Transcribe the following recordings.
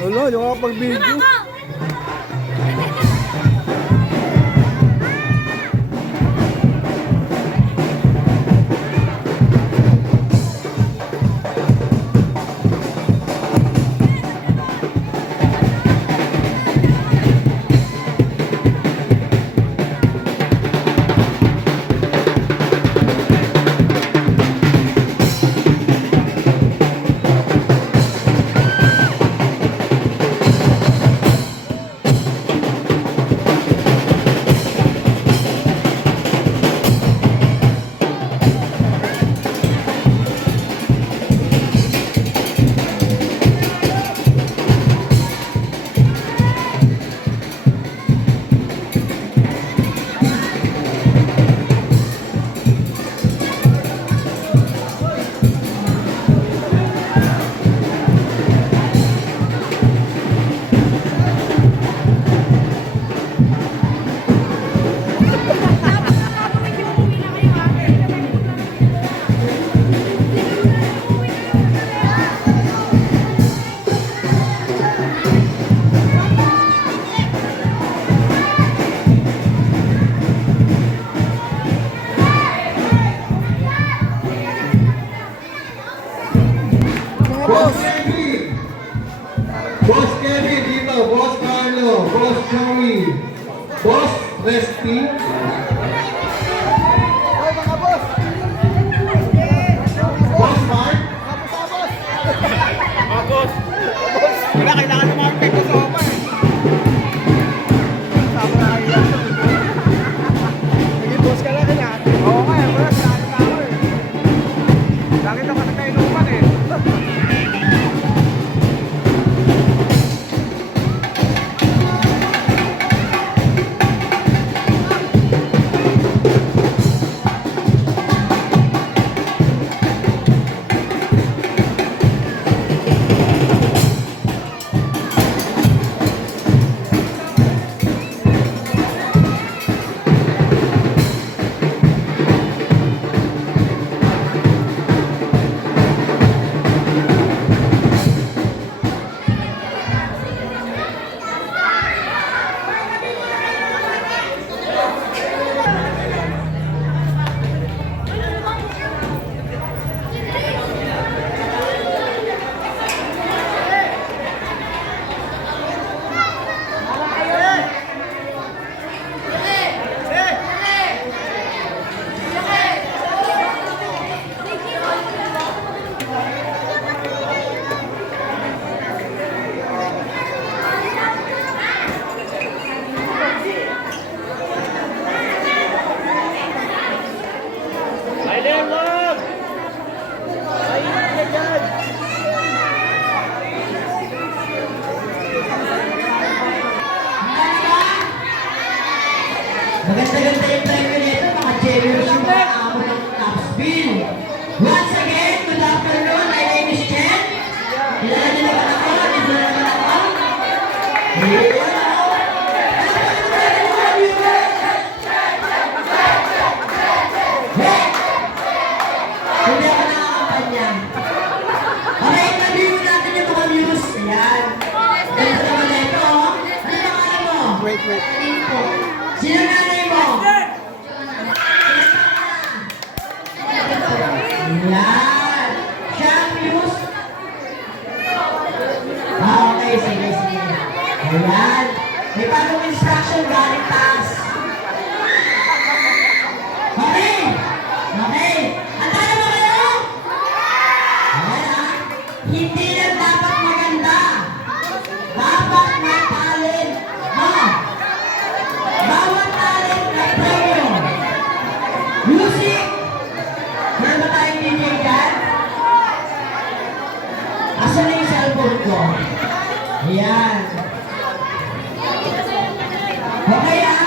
Wala, yung kapag-video. Boss Kevin! Boss Kevin dito, Boss Carlo, Boss Joey, Boss Resty. Ay, mga boss! Boss Mark. Mga boss! Wala, kailangan lumapit ko sa oma eh. Tama na kayo yan. Naging boss ka lang kailangan. Oo nga, wala, saan na ako eh. Lagi naman na kayo luman eh. Maganda-ganda yung premyo nito, mga generous yung mga amo ng Capsville. Once again, good afternoon. My name is Chen. Kilala niyo naman ako? Dito naman ako? Yeah. Hindi ako nakakampanya. Okay, interview natin yung mga views. Ayan. Ganito naman na ito. Ano pangalan mo? Wait. Sino nanay mo? Yan. Siya ang views. Okay, sige. Ayan. May bagong instruction galing taas. Okay. Handa na ba kayo? Ayan ha. Hindi lang dapat maganda. Dapat may talent. Bawat talent na premyo. Music. Meron ba tayong DJ dyan? Asan na yung cellphone ko? Ayan. Okay ha?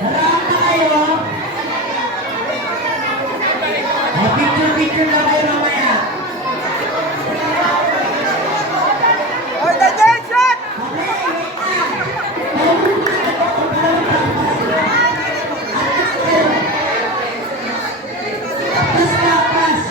Harap na kayo. Picture na kayo mamaya. Oy, Daniel, shot! Okay, wait na. Pass.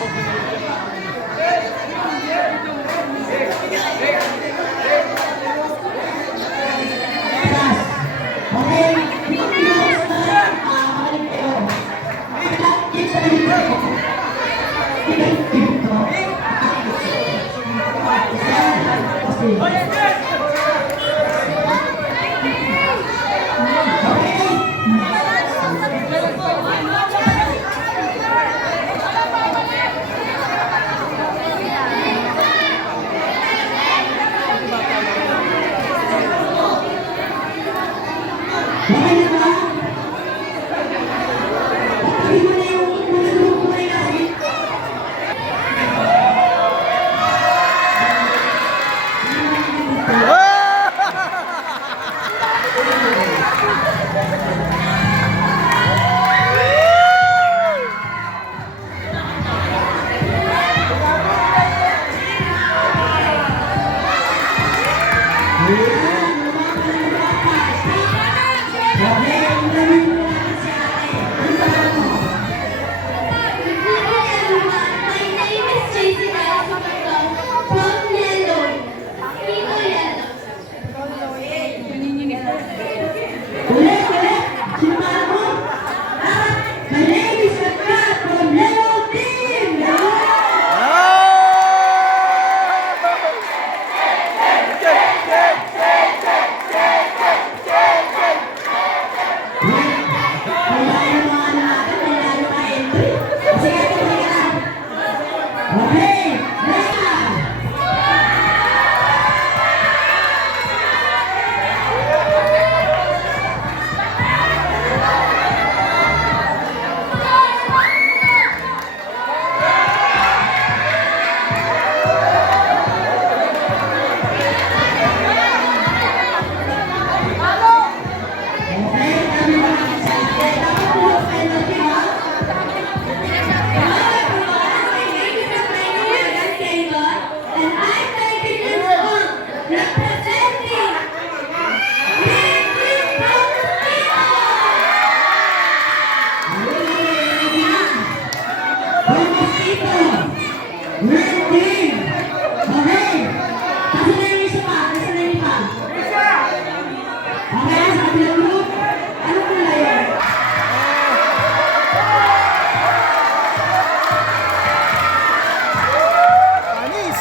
Panis!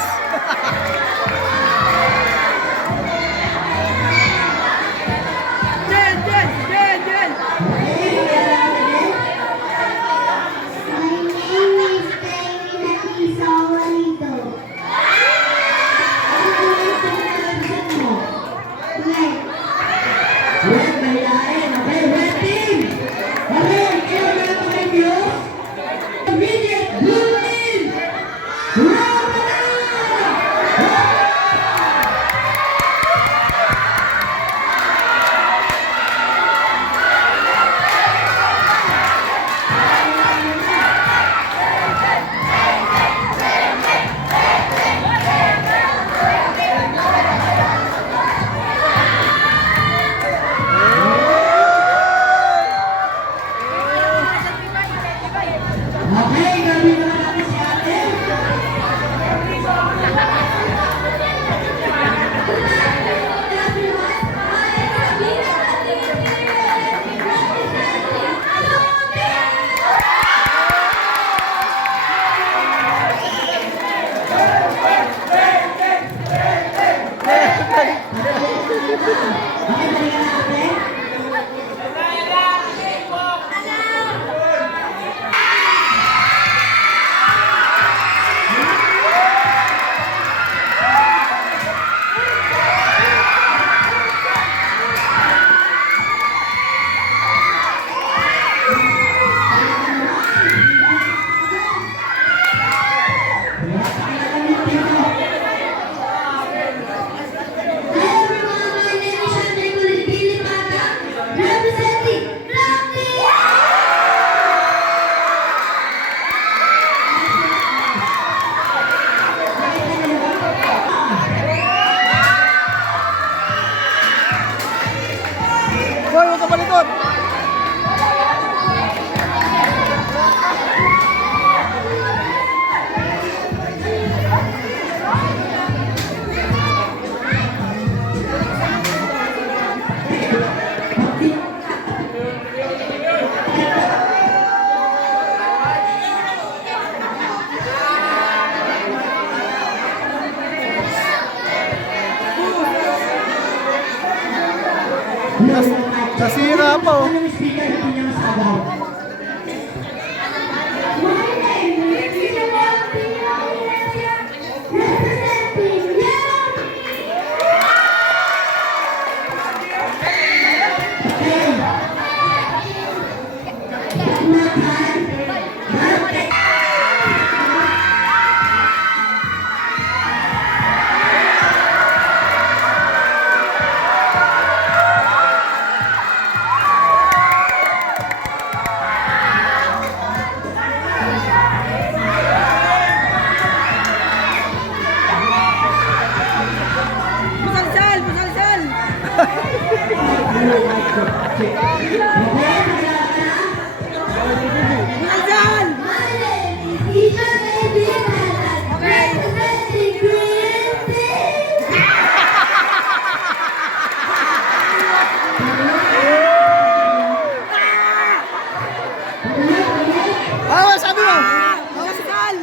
Jen! Jen! Jen! Jen! My name is Kaina Isawalito. Nasira pa oh. Ano yung speaker, hindi niya masagaw. Busalsal! Busalsal! Busalsal! Ah, sabi mo! Busalsal!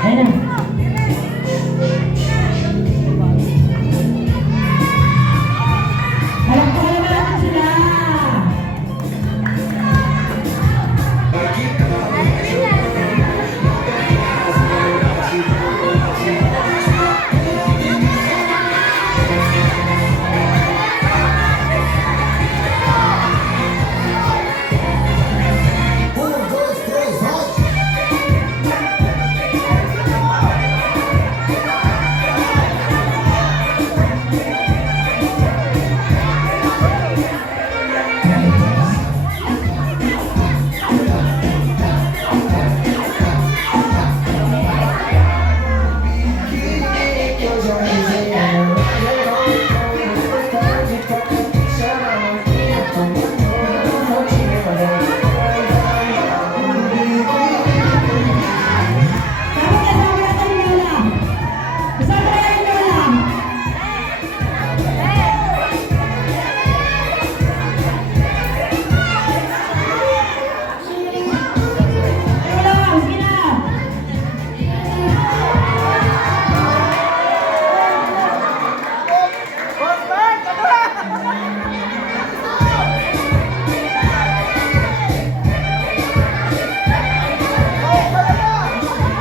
Ayun na. Palakpakan naman natin sila.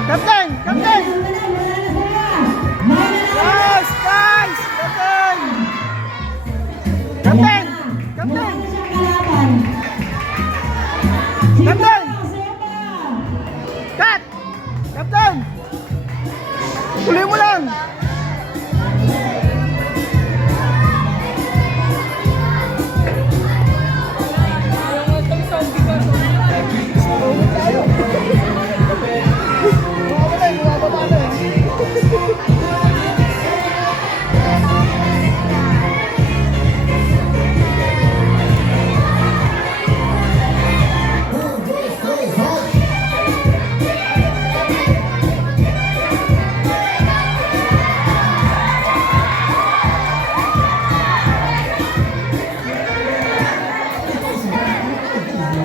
Captain! Captain! Yes! Guys! Captain! Captain! Captain! Captain! Cut! Captain! Tuloy mo lang!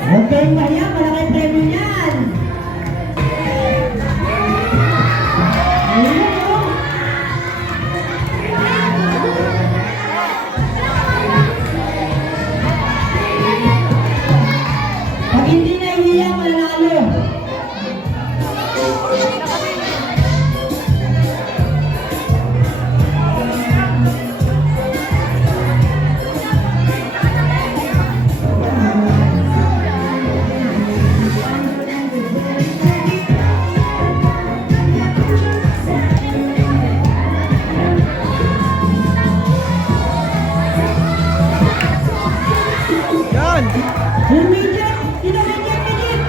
Huwag kayong mahiya, malaki premyo niyan. Ayun, oh. Pag hindi nahihiya, mananalo. Yan! Yung midget, sino midget, midget?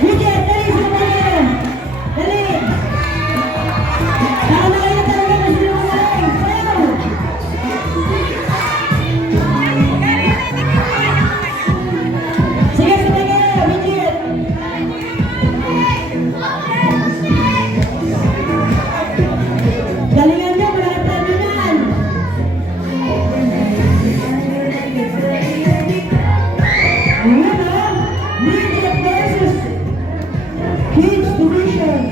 Midget, dali, sino midget? Dali. Nakalayo na talaga na sino magaling. Sayaw. Sige, sabay kayo, midget. Galingan niyo, malaki premyo niyan. Ayan, ah. Midget versus Kids Division.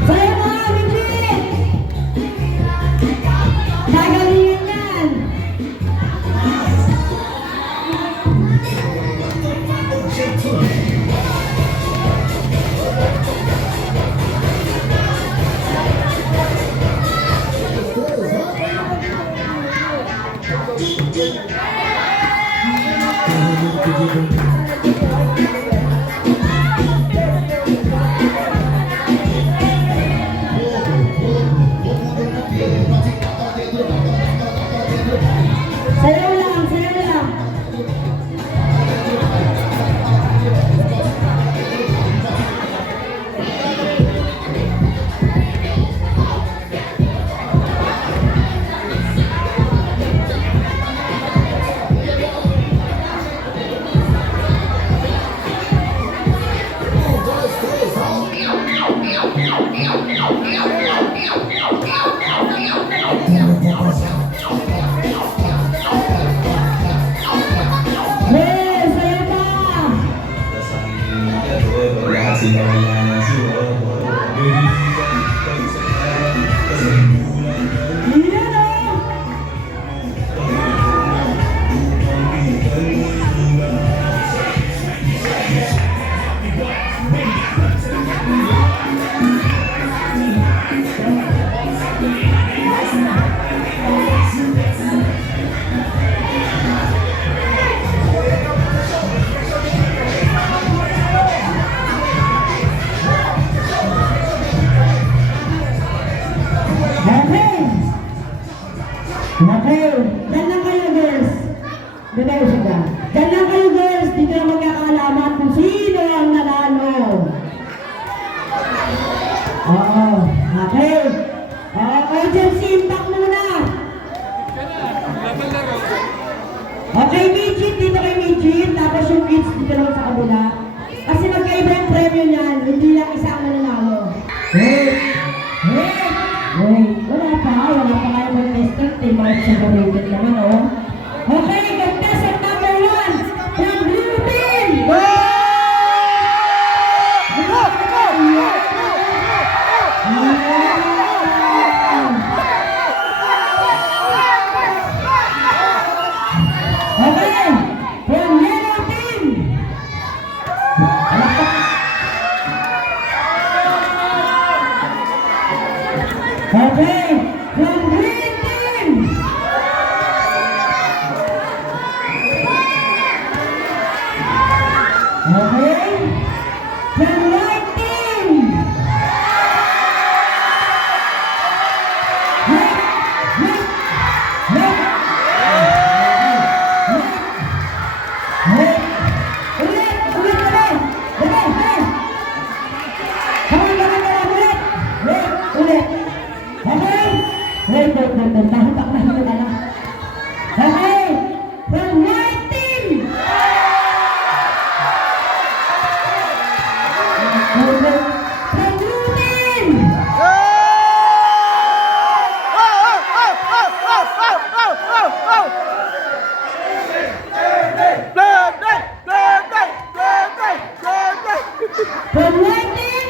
Sayo mga midget! Gagalingan yan! Sayaw lang, sayaw lang. Diyan lang kayo girls, dito na magkakaalaman kung sino ang nanalo. Oo, okay. Urgency impact muna. Okay, Mijit, dito kay Mijit. Tapos yung kids dito naman sa kabila. Kasi magkaiba yung premyo niyan. Hindi lang isa ang nanalo. Wait! Wala pa kayo mag-testing. Mga isang naman, oh. Okay, contestant number 1 from Blue Team! Go! Go! Go! Go! Okay, from Yellow Team! Okay, from Green Team! Okay, from White Team! From White Team!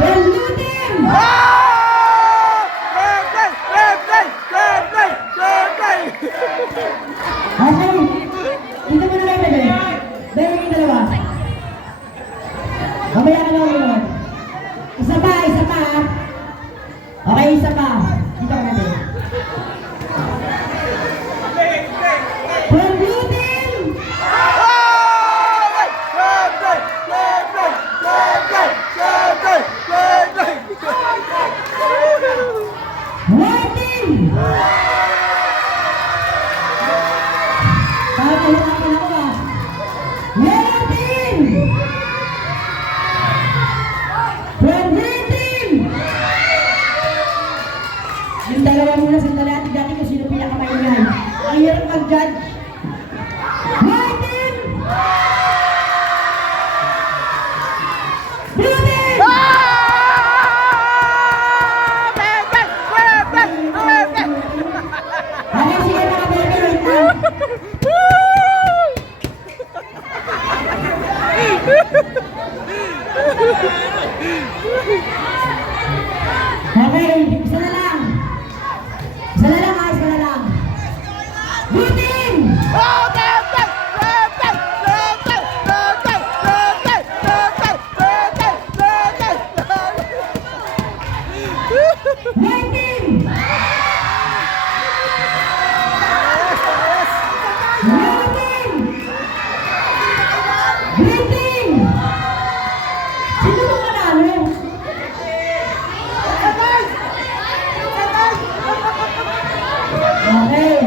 From Blue Team! Okay. Dito mo na lang bebe. Bebe yung dalawa. Mamaya ka lang umunod. Isa pa. Okay, isa pa. Dito ka na bebe. From Blue Team! White Team! Tayo ako ba? Yellow Team! From Green Team! Yung dalawa muna sa dati kung sino pinakamaingay. Ang hirap mag-judge. White Team! Blue Team! Okay, sige mga bebe, wait lang. Okay, isa na lang. Isa na lang. Blue Team! White Team! Yellow Team! Green Team! Sino ba manalo? Okay.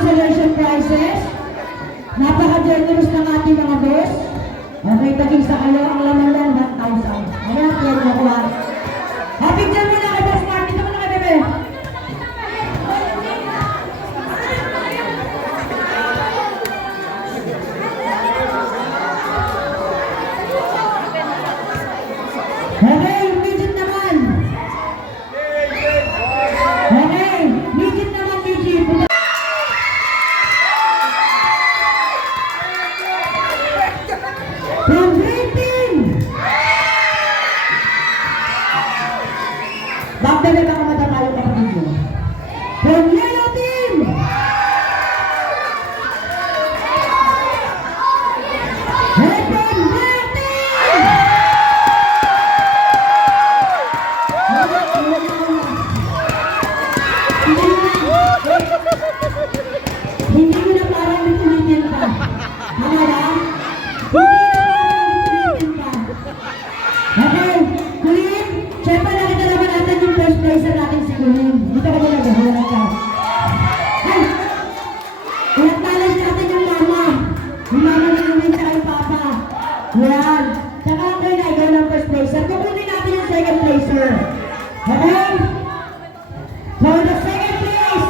consolation prizes. Napaka-generous ng ating mga boss. Okay, taging sa kayo, ang laman lang 1,000. Ayan, kaya nakuha. Picture mo na kay Boss Mark. Dito mo na kay Bebe. Okay, midget naman. Okay, midget naman, midget. From grade 10. Bakit na baka matatayo ka pa dito? From yellow team. And from red team. Hindi mo na parang ulitin pa. Ano ba? Hindi na parang ulitin pa. Okay, Kulin, syempre nakita naman natin yung first placer natin si Kulin. Dito ka na naghahalan ka. Ay! Pinag-challenge natin yung mama. Yung mama ni Kulin tsaka yung papa. Yan. Tsaka ang kayo na ikaw ng first placer. Kukunin natin yung second placer. Okay? For the second place,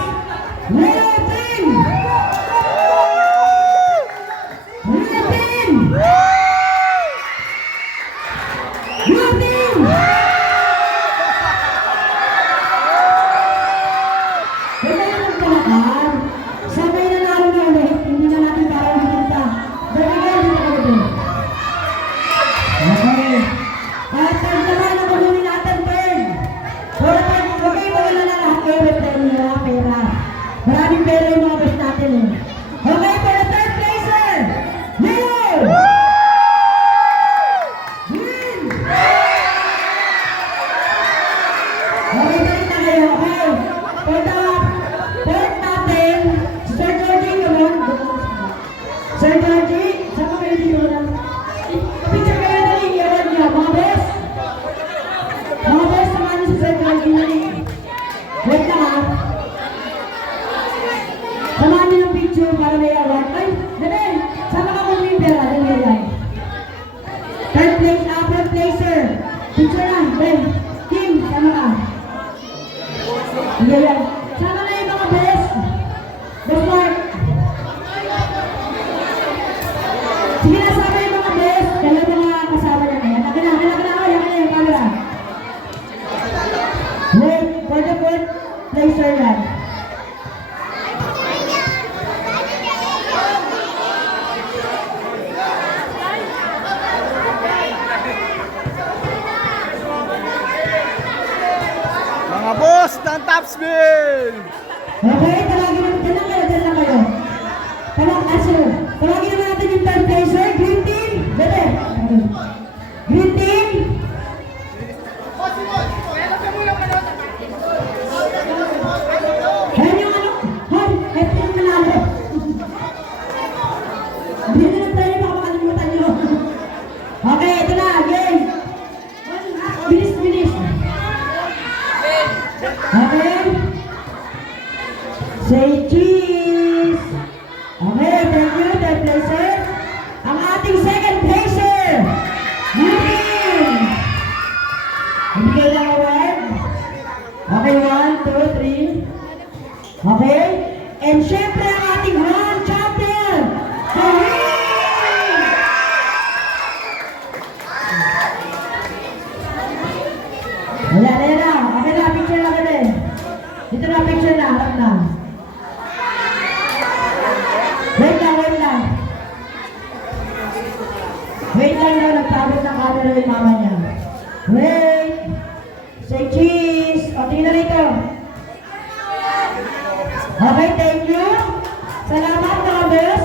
Leo Team! Leo Team! Leo Team! Ito yung nagpalakad. Sabay na nalo na ulit. Hindi na natin parang binenta. Damigan din ako din. Okay. At third naman ang kukunin natin, third. For the third, okay, wala na lahat kayo with pera. Maraming pera yung mga best natin eh. Okay, for the third placer, Leo! Win! Okay, balik na kayo, okay? For the fourth natin, si Sir Georgie, come on. Sir Georgie, saan ka kayo dito na? Picture kayo na rin, yawan niyo, mga best. Mga best, samahan niyo si Sir Georgie na rin. Wait lang ha. Samahan niyo ng picture para may award. Ay, Bebe, sama ka kung may pera. Dali yan. Third place, fourth placer. Picture na, Ben. Kim, sama ka. Yan. Sama na yung mga best. Boss Mark. Sige na, sama yung mga best. Dalawa mga kasama niya. Yan, akin na, yan na yung camera. Wait, for the fourth placer yan. Mga boss ng Topsville! Okay, tawagin natin. Dyan lang kayo. Tawagin naman natin yung third placer. Green team. Bebe. Green team. Ayan yung ano. Hoy, ito yung manalo. Hindi na lang tayo baka makalimutan nyo. Okay, ito na. Game. Bilis. Okay. Say cheese! Okay, thank you, third placer. Ang ating second placer, Yuri! Ibigay lang award. Okay, 1, 2, 3. Okay. And syempre ang ating grand champion, Karin! Ayan na. Okay na, picture na kami. Dito na, picture na, harap na. Wait lang. Wait lang daw, nagtabot ng camera yung mama niya. Wait. Say cheese. O, tingnan rito. Okay, thank you. Salamat mga boss.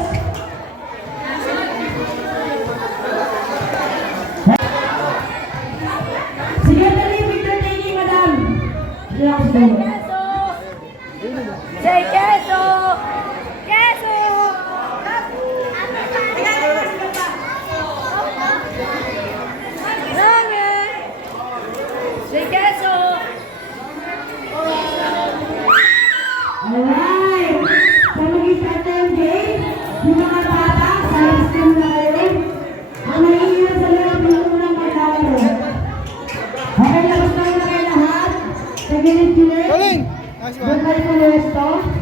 Sige, dali, picture taking, madam. Sige lang, sige. Say queso! Queso! Say queso! Alright! Nice Doon one. kayo pumuesto.